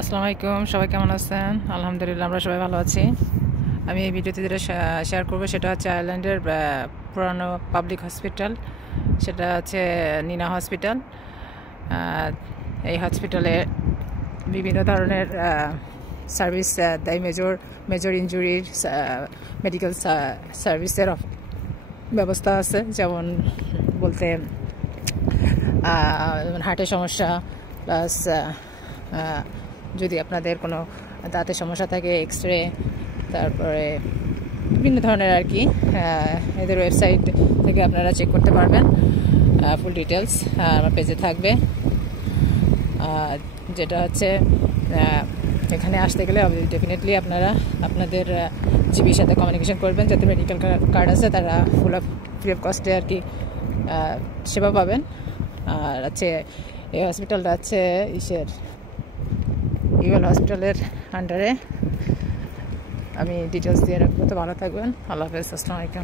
আসসালামু আলাইকুম, সবাই কেমন আছেন? আলহামদুলিল্লাহ, আমরা সবাই ভালো আছি। আমি এই ভিডিওতে যেটা শেয়ার করবো সেটা হচ্ছে আয়ারল্যান্ডের পুরানো পাবলিক হসপিটাল, সেটা হচ্ছে নিনা হসপিটাল। এই হসপিটালে বিভিন্ন ধরনের সার্ভিস দেয়। মেজর ইনজুরির মেডিকেল সার্ভিসের ব্যবস্থা আছে, যেমন বলতে হার্টের সমস্যা, প্লাস যদি আপনাদের কোনো দাঁতের সমস্যা থাকে এক্স-রে, তারপরে বিভিন্ন ধরনের আর কি। এদের ওয়েবসাইট থেকে আপনারা চেক করতে পারবেন। ফুল ডিটেলস আমার পেজে থাকবে। যেটা হচ্ছে এখানে আসতে গেলে ডেফিনেটলি আপনারা আপনাদের জিবির সাথে কমিউনিকেশন করবেন, যাতে মেডিকেল কার্ড আছে তারা ফ্রি অফ কস্টে আর কি সেবা পাবেন। আর আছে এই হসপিটালটা আছে ইউএল হসপিটালের আন্ডারে। আমি ডিটেলস দিয়ে রাখবো, তো ভালো থাকবেন। আল্লাহ হাফেজ, আসসালামু আলাইকুম।